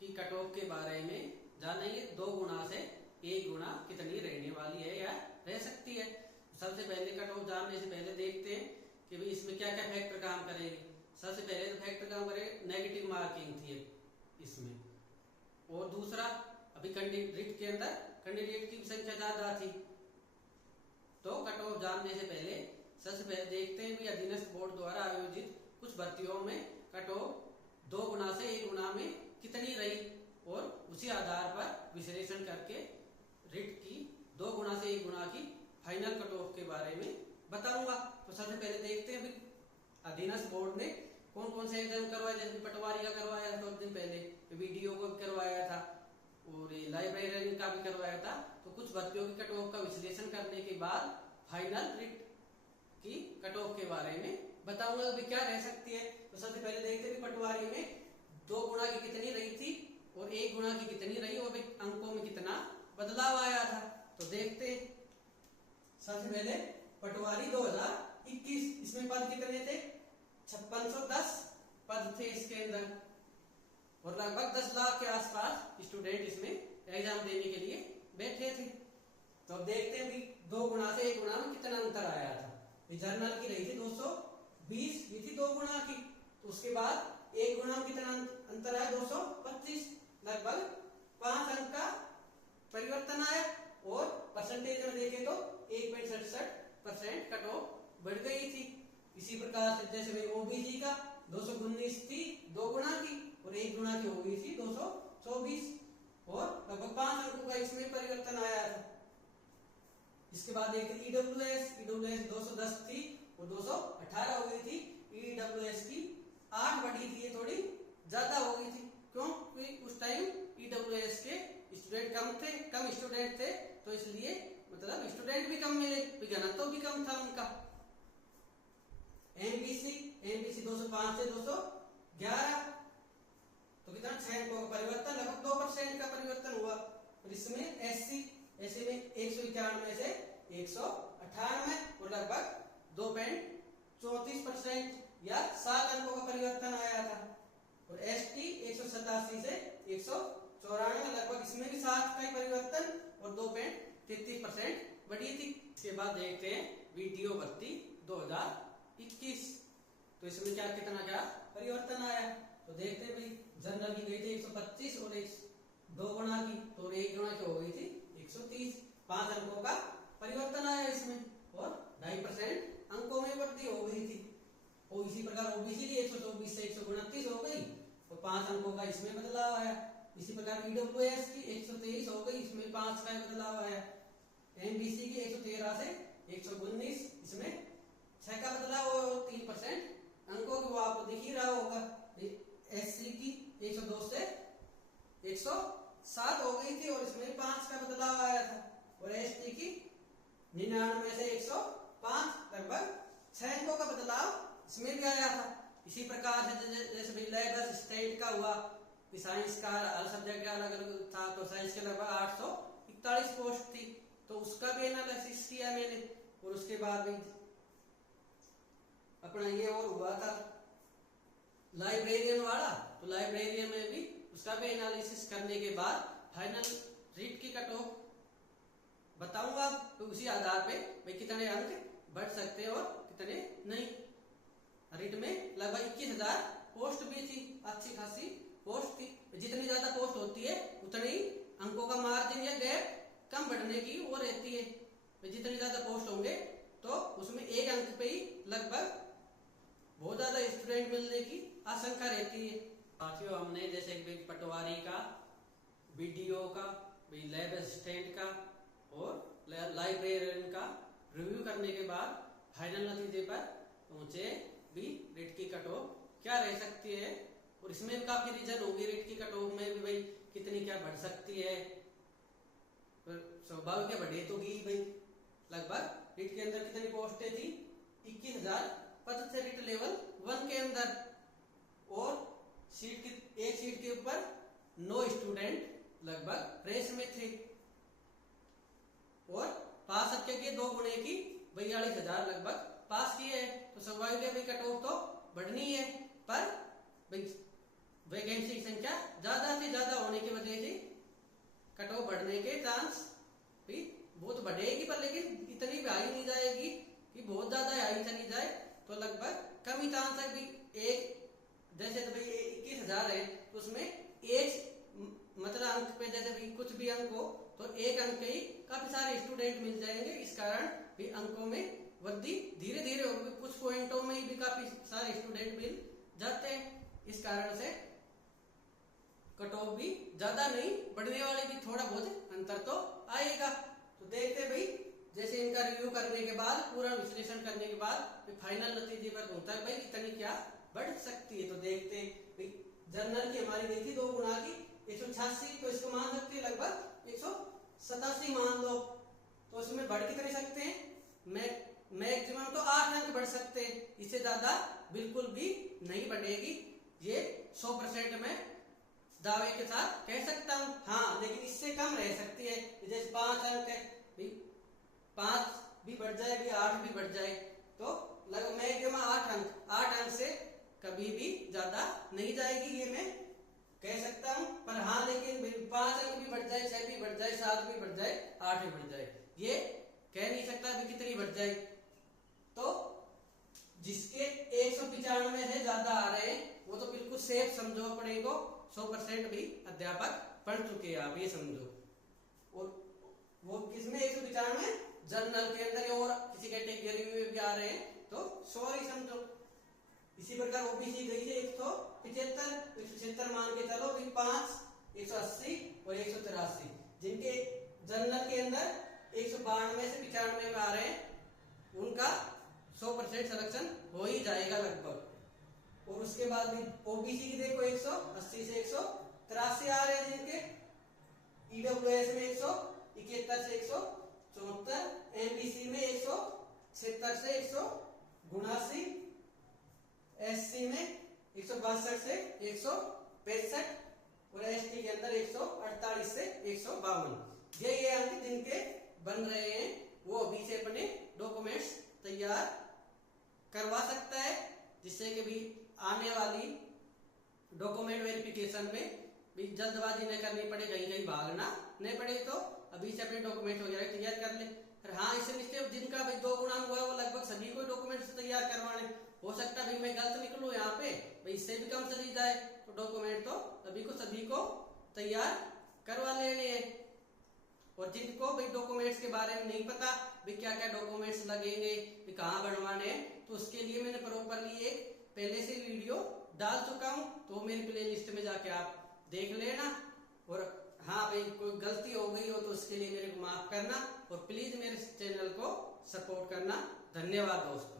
की cut off के बारे में जानेंगे। 2 गुना से 1 गुना कितनी रहने वाली है या रह सकती है। सबसे पहले कट ऑफ जानने से पहले देखते हैं कि भाई इसमें क्या क्या फैक्टर काम करेंगे। सबसे पहले तो फैक्टर काम करेंगे, नेगेटिव मार्किंग थी इसमें, और दूसरा अभी कैंडिडेट के अंदर कैंडिडेट की संख्या ज्यादा थी। तो कट ऑफ जानने से पहले सबसे पहले देखते हैं कि अधीनस्थ बोर्ड द्वारा आयोजित कुछ भर्तियों में कट ऑफ 2 गुना से 1 गुना में कितनी रही, और उसी आधार पर विश्लेषण करके रिट की 2 गुना से 1 गुना की फाइनल कट ऑफ के बारे में बताऊंगा। तो सबसे पहले देखते हैं अधीनस्थ बोर्ड ने कौन कौन से एग्जाम करवाया। जैसे पटवारी का करवाया था 2 दिन पहले, वीडियो को भी करवाया था, और लाइब्रेरियन का भी करवाया था। तो कुछ भर्तियों की कट ऑफ का विश्लेषण करने के बाद फाइनल रिट की कट ऑफ के बारे में बताऊंगा कि क्या रह सकती है। तो सबसे पहले देखते हैं पटवारी में 2 गुना की कितनी रही थी और 1 गुना की कितनी रही, और अंकों में कितना बदलाव आया था। तो देखते हैं। सबसे पहले पटवारी 2021, इसमें पद कितने थे? 5610 पद थे इसके अंदर, और लगभग 10 लाख के आसपास स्टूडेंट इसमें एग्जाम देने के लिए बैठे थे। तो अब देखते हैं भी 2 गुना से 1 गुना में कितना अंतर आया था। जर्नल की रही थी 220, ये थी 2 गुना की। तो उसके बाद 1 गुना में कितना अंतर आया? 225, लगभग 5 अंक का परिवर्तन आया। और परसेंटेज में देखें तो 1.67% कट ऑफ बढ़ गई थी। इसी प्रकार से जैसे भाई ओबीसी का 219 थी 2 गुना की, और 1 गुना की हो गई थी 224, और लगभग 5 अंकों का इसमें परिवर्तन आया था। इसके बाद एक ईडब्ल्यूएस 210 थी और 218 हो गई थी। ईडब्ल्यूएस की 8 बढ़ी थी, ये थोड़ी ज्यादा हो गई थी। क्यों? क्योंकि उस टाइम ईडब्ल्यूएस के स्टूडेंट कम स्टूडेंट थे, तो इसलिए मतलब स्टूडेंट भी कम मिले, घनत्व भी कम था उनका। एमबीसी 205 से 211, तो कितना 6 अंकों का परिवर्तन, लगभग 2% का परिवर्तन हुआ। और इसमें एससी में 191 से 198, और लगभग 2.34% या 7 अंकों का परिवर्तन आया था। और एसटी 187 से 194, लगभग इसमें भी 7 का ही परिवर्तन, और 2.33% बढ़ी थी। इसके बाद देखते हैं वीडियो भर्ती 2021, तो इसमें कितना परिवर्तन आया। तो देखते हैं भाई जनरल की गई थी 125 और 2 गुना की, तो 1 गुना की हो गई थी 130, 5 अंकों का परिवर्तन आया इसमें, और 2.5% अंकों में वृद्धि हो गई थी। और इसी प्रकार ओबीसी की 124 से 129 हो गई, और 5 अंकों का इसमें बदलाव आया। इसी प्रकार ईडब्ल्यूएस की 123 हो गई, इसमें 5 का बदलाव आया। एमबीसी की 113 से 119, इसमें 6 का बदलाव, और 3% अंकों की वो आपको दिख ही रहा होगा। एससी की 102 से 107 हो गई थी, और इसमें 5 का बदलाव आया था। और एसटी की 99 से 105, लगभग 6 अंकों का बदलाव इसमें भी आया था। इसी प्रकार से जैसे भाई लैब असिस्टेंट का हुआ, साइंस का हर सब्जेक्ट का अलग अलग था, तो साइंस के लगभग 841 पोस्ट थी, तो उसका भी एनालिसिस किया मैंने। और उसके बाद भी अपना ये और हुआ था लाइब्रेरियन वाला, तो लाइब्रेरियन में भी उसका भी एनालिसिस करने के बाद फाइनल रीट की कट ऑफ बताऊंगा। तो उसी आधार पे भाई कितने अंक बढ़ सकते हैं और कितने नहीं। रीट में लगभग 21,000 पोस्ट भी थी, अच्छी खासी पोस्ट थी। जितनी ज्यादा पोस्ट होती है उतनी अंकों का मार्जिन या गैप कम बढ़ने की वो रहती है। जितने ज्यादा पोस्ट होंगे तो उसमें 1 अंक पे ही लगभग बहुत ज्यादा स्टूडेंट मिलने की आशंका रहती है। साथियों, हमने जैसे पटवारी का, बीडीओ का, लैब असिस्टेंट का और लाइब्रेरियन का रिव्यू करने के बाद फाइनल नतीजे पर पहुंचे भी रीट की कट ऑफ क्या रह सकती है, और इसमें काफी रीजन होंगे। रीट की कट ऑफ में भी भाई कितनी क्या बढ़ सकती है, स्वाभाविक क्या बढ़े तो गई भाई। लगभग रीट के अंदर कितनी पोस्टें थी? 21,000 पद थे रीट लेवल 1 के अंदर, और एक सीट के ऊपर 9 स्टूडेंट लगभग रेस में थे, और पास सबके किए 2 गुणे की 42,000 लगभग पास किए हैं। तो स्वाभाविक है भाई कट ऑफ तो बढ़नी है, पर भाई वैकेंसी की संख्या ज्यादा से ज्यादा होने की वजह से कट ऑफ बढ़ने के चांस भी बहुत बढ़ेगी, पर लेकिन इतनी भी हाई नहीं जाएगी कि बहुत ज्यादा हाई चली जाए, तो लगभग कम ही चांस है भी एक, जैसे तो भाई 21,000 है तो उसमें एक मतलब अंक पे जैसे भी कुछ भी अंक हो तो एक अंक ही काफी सारे स्टूडेंट मिल जाएंगे। इस कारण भी अंकों में वृद्धि धीरे धीरे होगी, कुछ पॉइंटों में भी काफी सारे स्टूडेंट मिल जाते हैं। इस कारण से कट ऑफ भी ज्यादा नहीं बढ़ने वाले, भी थोड़ा बहुत अंतर तो आएगा। तो देखते भाई जैसे इनका रिव्यू करने के बाद, पूरा विश्लेषण करने के बाद फाइनल नतीजे पर पहुंचता है भाई कितनी क्या बढ़ सकती है। तो देखते भाई जनरल की हमारी गई थी 2 गुना की 186, तो इसको मान सकते हैं लगभग 187 मान लो। तो इसमें बढ़ कितने सकते हैं, मैक्सिमम तो 8 अंक बढ़ सकते हैं, इससे ज्यादा बिल्कुल भी नहीं बढ़ेगी, ये 100% में दावे के साथ कह सकता हूं। हाँ, लेकिन इससे कम रह सकती है, जैसे 5 अंक है, 5 भी बढ़ जाए भी 8 भी बढ़ जाए, तो लगभग मैक्सिमम 8 अंक से कभी भी ज्यादा नहीं जाएगी, ये मैं कह सकता हूं। पर हाँ, लेकिन 5 अंक भी बढ़ जाए, 6 भी बढ़ जाए, 7 भी बढ़ जाए, 8 भी बढ़ जाए, ये कह नहीं सकता अभी कितनी बढ़ जाए। तो जिसके 195 से ज्यादा आ रहे हैं वो तो बिल्कुल सेफ समझो, अपने को 100% भी अध्यापक पढ़ चुके हैं, आप ये समझो। और वो किसमें 195 जनरल के अंदर, और किसी कैटेगरी में भी आ रहे हैं तो सॉरी समझो। इसी प्रकार ओबीसी गई है 175 मान के चलो, 5, 180 और 183, जिनके जनरल के अंदर 192 से 95 में आ रहे हैं उनका 100% सिलेक्शन हो ही जाएगा लगभग। और उसके बाद भी ओबीसी की देखो 180 से 183 आ रहे हैं जिनके, ईडब्ल्यूएस में 171 से 174, एमबीसी में 176 से 179, एससी में 162 से 165 और एसटी के अंदर 148 से 152। ये अंक जिनके बन रहे हैं वो अभी से अपने डॉक्यूमेंट्स तैयार करवा सकता है, जिससे कि भी आने वाली डॉक्यूमेंट वेरिफिकेशन में भी जल्दबाजी न करनी पड़े, कहीं भागना नहीं पड़े, तो अभी से अपने डॉक्यूमेंट वगैरह तैयार कर ले। हाँ, इससे जिनका भाई 2 गुना हुआ है वो लगभग सभी को डॉक्यूमेंट्स तैयार करवाने, हो सकता है भाई मैं गलत निकलूं यहाँ पे, भाई इससे भी कम चली जाए, तो डॉक्यूमेंट तो सभी को तैयार करवा लेने हैं। और जिनको भाई डॉक्यूमेंट्स के बारे में नहीं पता भाई क्या क्या डॉक्यूमेंट्स लगेंगे, भाई कहाँ बनवाने हैं, तो उसके लिए मैंने प्रॉपरली एक पहले से वीडियो डाल चुका हूँ, तो मेरी प्ले लिस्ट में जाके आप देख लेना। और हाँ भाई कोई गलती हो गई हो तो उसके लिए मेरे को माफ करना, और प्लीज मेरे चैनल को सपोर्ट करना। धन्यवाद दोस्तों।